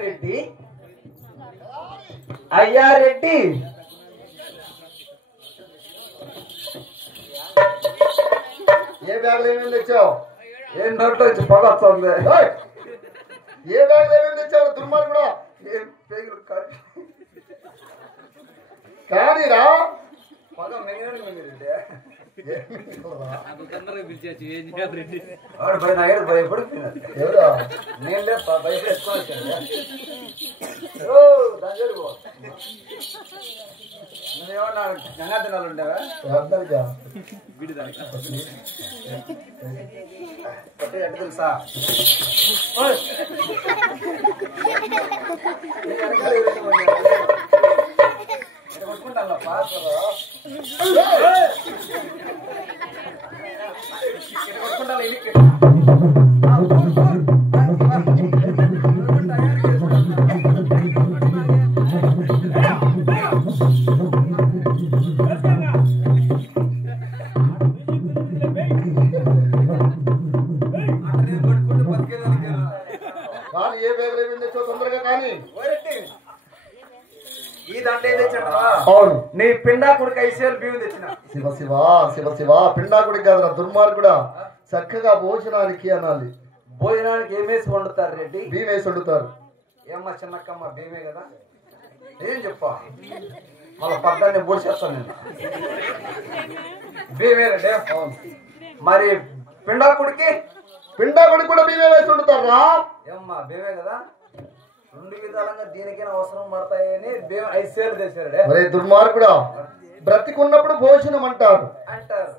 రెడ్డి అయ్యా రెడ్డి ఏ బ్యాగ్ ఏమేమి తెచ్చావు? ఏం నోట్లో వచ్చి పొగ వస్తుంది. ఏ బ్యాగ్ ఏమేమి తెచ్చావు? దుర్మార్ కూడా ఏం పేగులు కానీరా పొగ మిగిలిన రెడ్డి ఎవరా నేను భయపెట్టుకోవచ్చు నువ్వేమన్నా గంగాధనాలు ఉండేవా తెలుసా కొట్టుకుంటాను ఏ బ్యాగ్ ఏమేమి తెచ్చావు తొందరగా కానీ. ఈ దండ ఏం తెచ్చా? అవును, నీ పిండాకుడికి 5 బియ్యం తెచ్చిన. శివ శివ శివ శివ పిండాకుడికి కాదురా దుర్మార్గుడా, చక్కగా భోజనానికి అనాలి. భోజనానికి ఏమేసి వండుతారు రెడ్డి? బియ్యం వేసి వండుతారు. ఏమ్మా చిన్నక్కమ్మ బియ్యమే కదా, ఏం చెప్పా మళ్ళీ పద్దాన్ని పోసేస్తాను నేను. బియ్యమే రెడ్డి. మరి పిండాకుడికి కూడా బియ్యం వేసి వండుతారా? ఏమ్మా బియ్యమే కదా, 2 విధాలుగా దీనికైనా అవసరం పడతాయని బియ్యం 5 సేర్లు తెచ్చారు. మరి దుర్మార్గుడా, బ్రతికున్నప్పుడు భోజనం అంటారు, అంటారు,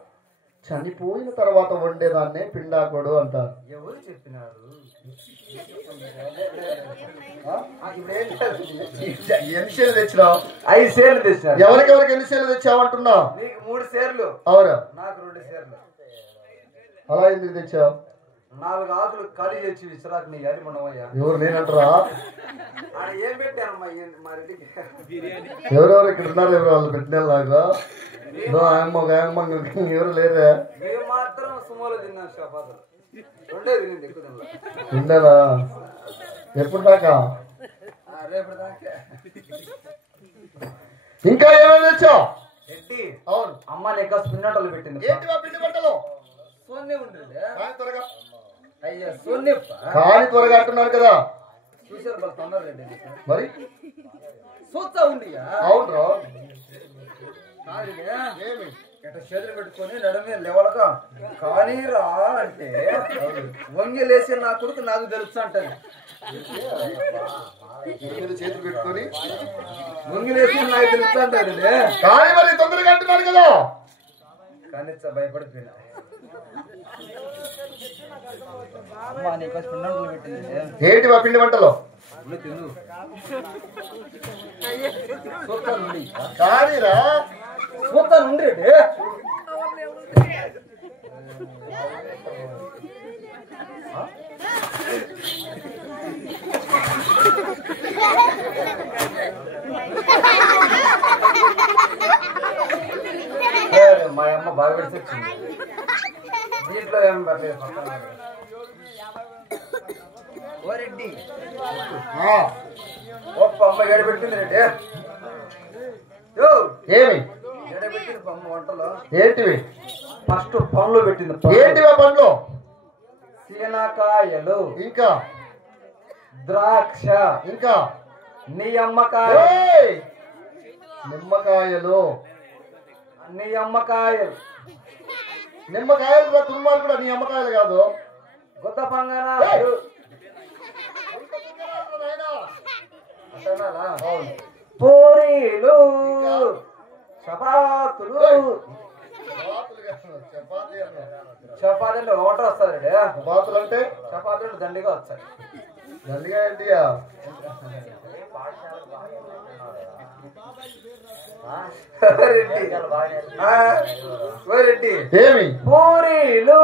చనిపోయిన తర్వాత వండేదాన్నే పిండాకుడు అంటారు. ఎవరు చెప్పినారు? ఎన్ని సేర్లు తెచ్చినావు? 5 సేర్లు తెచ్చారు. ఎవరికెవరికి ఎన్ని సేర్లు తెచ్చావంటున్నావు? నీకు 3 సేర్లు. అవునా? నాకు 2 సేర్లు. అలా ఎందుకు తెచ్చావు? 4 ఆకులు ఖాళీ చేసి విసిరాకు నీ యాది మనవయ్యా. ఎవరు నేనంటారా? ఏం పెట్టానమ్మా మా రెడ్డికి? ఎవరెవరు ఇక్కడ ఉన్నారు? ఎవరు వాళ్ళు పెట్టినలాగా ఎవరు లేరా? మేము మాత్రం సుమోలో తిన్నాం. షాపాదులు 2 తినింది, ఎక్కువ తిన్నారా? ఎప్పుడు దాకా? రేపు దాకా. ఇంకా ఏమైనా తెచ్చావు? రెడ్డి అవును, అమ్మ నీకు స్పిన్నటలు పెట్టింది. ఏంటి పిండి బట్టలు? సోన్నే ఉంటుంది త్వరగా. అయ్యా సోన్నే కానీ త్వరగా అంటున్నారు కదా. చూసారు వాళ్ళు తొందర రెడ్డి. మరి సూచా ఉంది. అవును రా. ఇట్లా చేతులు పెట్టుకొని నడుమే లెవెల్గా కానీరా అంటే వంగి లేసి నా కొడుకు నాకు తెలుసు అంటది. చేతులు పెట్టుకొని వంగి లేసి నాకు తెలుసు అంటది. కానీ మరి తొందరగా అంటున్నాడు కదా. కానీ భయపడిపోయినా ఏంటి మా పిండి వంటలో తిను కానీరా చూస్తాను ఉండి మా అమ్మ బాగా పెడితే వచ్చింది. దీంట్లో ఏం పర్లేదు. ఓ రెడ్డి ఒప్ప అమ్మ ఎడబెట్టింది రెడ్డి. ఏమి ఎడబెట్టింది అమ్మ వంటలో. ఏంటివి? ఫస్ట్ పండ్లు పెట్టింది. ఏంటివా పండ్లు? సీనాకాయలు, ఇంకా ద్రాక్ష, ఇంకా నిమ్మకాయ, నిమ్మకాయలు, నిమ్మకాయలు, నిమ్మకాయలు తుమ్మాలు కూడా నీ అమ్మకాయలు కాదు. గుత్త పంగనాలు, పూరీలు, చపాతులు. చపాతీ అంటే ఒకటి వస్తుంది. చపాతులు అంటే చపాతీ అంటే దండిగా వస్తాయి. దండిగా ఏంటియా? రెడ్డి ఏమి పూరీలు,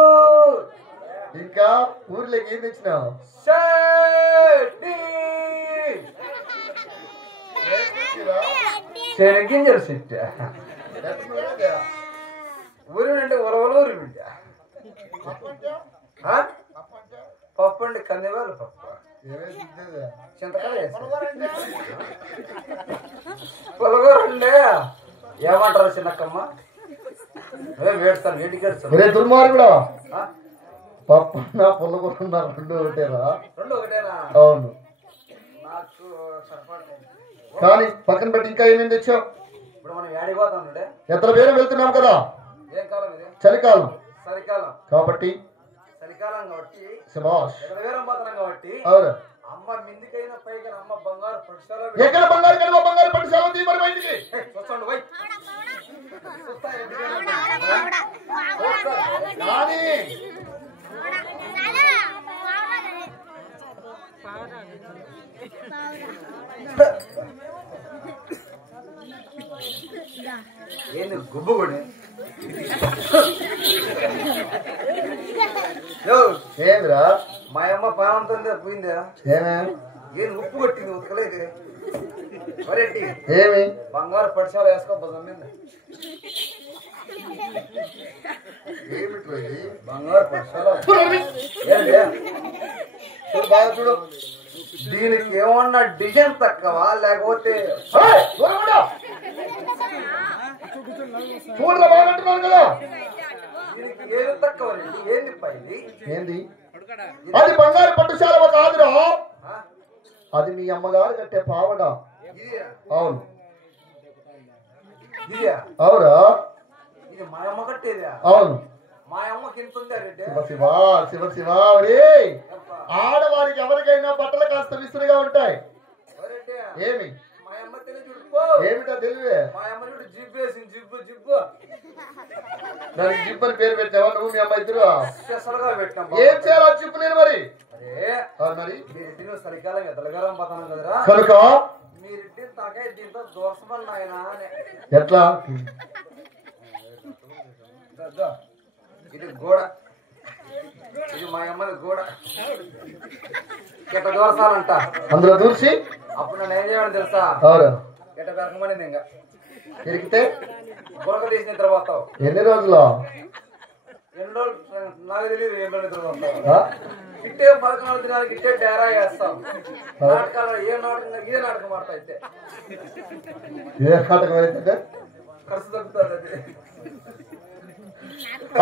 ఇంకా ఊర్లోకి ఏం తెచ్చినావు? శనగింజలు సిట్ ఊరి అంటే ఉలవల ఊరి బిడ్డ. పప్పు అండి కందివాళ్ళు పప్పు, చింతకాయ పులగూర అండి. ఏమంటారు చిన్నక్కమ్మ? వేడుస్తాను వేడికి ఒరే దుర్మార్గుడా, పప్పు పుల్లగూర రెండు ఒకటేరా? రెండు ఒకటేనా? అవును. నాకు సరిపడ. కానీ పక్కన పెట్టి ఇంకా ఏమేమి తెచ్చావు? ఇప్పుడు మనం ఏడిపోతాం. ఎత్తల పేరు వెళ్తున్నాం కదా. ఏం కాలం ఇది? చలికాలం చలికాలం కాబట్టి. చలికాలం కాబట్టి శభాష్. వేరం పోతున్నాం కాబట్టి అవును. అమ్మ మిందికైనా పైకి అమ్మ బంగారు పడిశాల. ఎక్కడ బంగారు కలిపి బంగారు పడిశాల మరి బయటికి చూస్తాండి పోయి. కానీ ఏంది గుబ్బు కూడా ఏంద్రా? మా అమ్మ పానంతో పోయిందా? ఏమే ఏం ఉప్పు కొట్టింది ఉతకలేదు. మరేంటి ఏమి బంగారు పడిశాల వేసుకో బజమ్మింది. బంగారు పడిశాల బాగా చూడు. దీనికి ఏమన్నా డిజైన్ తక్కువ లేకపోతే చూడరా బాగా అంటున్నాను కదా. దీనికి ఏది తక్కువ? ఏంది పైది? ఏంది? అది బంగారు పట్టుశాల కాదురా, అది మీ అమ్మగారు కట్టే పావడ. అవును. అవురా? ఇది మా అమ్మ కట్టేదా? అవును. మా అమ్మకి ఎంత ఉందా రెడ్డి? శివ శివ శివ రే, ఆడవారికి ఎవరికైనా బట్టలు కాస్త విసురుగా ఉంటాయి. ఏమి మా అమ్మ తెలియదు. ఏమిటా తెలివే? మా అమ్మ జిబ్బు వేసింది. జిబ్బు జిబ్బు దానికి జిప్ అని పేరు పెట్టావా నువ్వు మీ అమ్మ ఇద్దరు? స్పెషల్గా పెట్టాం. ఏం చేయాలి జిప్పు నేను మరి? మరి మీరెడ్డి నువ్వు చలికాలం ఎదలగారం పోతాను కదరా కనుక మీరెడ్డి తనకాయ దీంతో దోసమని ఆయన ఎట్లా? ఇది గోడ, ఇది మా అమ్మది గోడ. ఇట్ట దోరసాలంట. అందులో దూర్చి అప్పుడు నేను ఏం చేయమని తెలుసా? అవును. ఇట్ట పెరకమనింది. ఇంకా తిరిగితే బురక తీసి నిద్ర పోతావు. ఎన్ని రోజులు? ఎన్ని రోజులు నాకు తెలియదు. ఎన్ని రోజులు నిద్ర పోతావు? ఇట్టే 11 దినాలకి ఇట్టే డేరా వేస్తాం. నాటకాలు ఏ నాటకం ఇదే నాటకం ఆడతా. అయితే ఏ నాటకం అయితే ఖర్చు తగ్గుతుంది.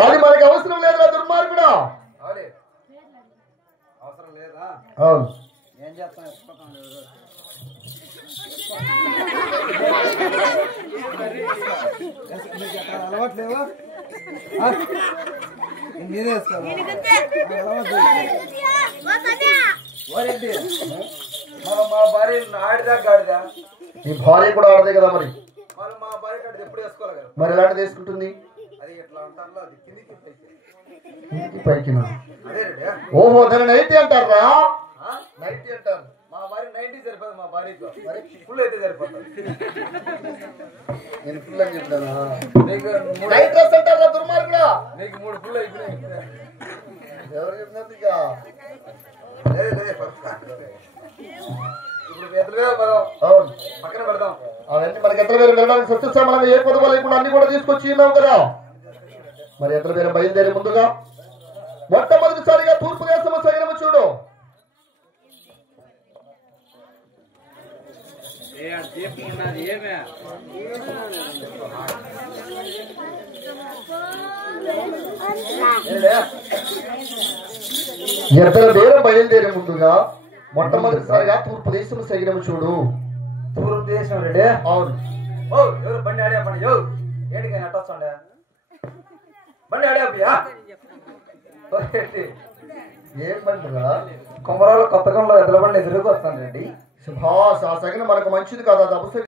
అది అది మనకి అవసరం లేదురా దుర్మార్గుడా. అవునే అవసరం లేదా? అవును. ఏం చేస్తాను అలవాట్లేవా నేనే వేస్తాను మా భార్య ఆడిదా గాడిదా నీ భార్య కూడా ఆడదే కదా మరి వాళ్ళు మా భార్య కాడిది ఎప్పుడు వేసుకోవాలి కదా మరి ఎలాంటి తీసుకుంటుంది అది ఎట్లా అంటారు అది కిందికి పైకి ఇంటికి పైకి అదే రెడీ ఓహో దాన్ని నైటీ అంటారా నైటీ అంటారు మా భార్య 90 సరిపోదు మా భార్యకు ఫుల్ అయితే సరిపోతుంది నేను ఫుల్ అని చెప్తానా నీకు నైట్ డ్రెస్ అంటారా దుర్మార్గుడా నీకు 3 ఫుల్ అయిపోయినాయి ఎవరు చెప్పినది ఇక ఇప్పుడు ఎదురుగా పదం అవును పక్కన పెడదాం అవన్నీ మనకి ఎత్తల పేరు వెళ్ళడానికి సత్యసామలంగా ఏ కొద్దు లేకుండా అన్ని కూడా తీసుకొచ్చి ఉన్నావు కదా మరి ఎత్తల పేరు బయలుదేరి ముందుగా మొట్టమొదటిసారిగా తూర్పు దేశము సైనము చూడు ఎత్తల పేరు బయలుదేరి ముందుగా మొట్టమొదటిసారిగా తూర్పు దేశము సైనము చూడు తూర్పు దేశం రెడీ అవును ఓ ఎవరు బండి ఆడే పని యో ఏంటికైనా అట్టొచ్చండి బండి ఆడే అబ్బియా ఏం పండురా కొమరాలు కొత్తగంలో ఎదురు బండి ఎదురుకు వస్తాను రెడ్డి సుభాష్ ఆ సగన మనకు మంచిది కాదు అది అవసరం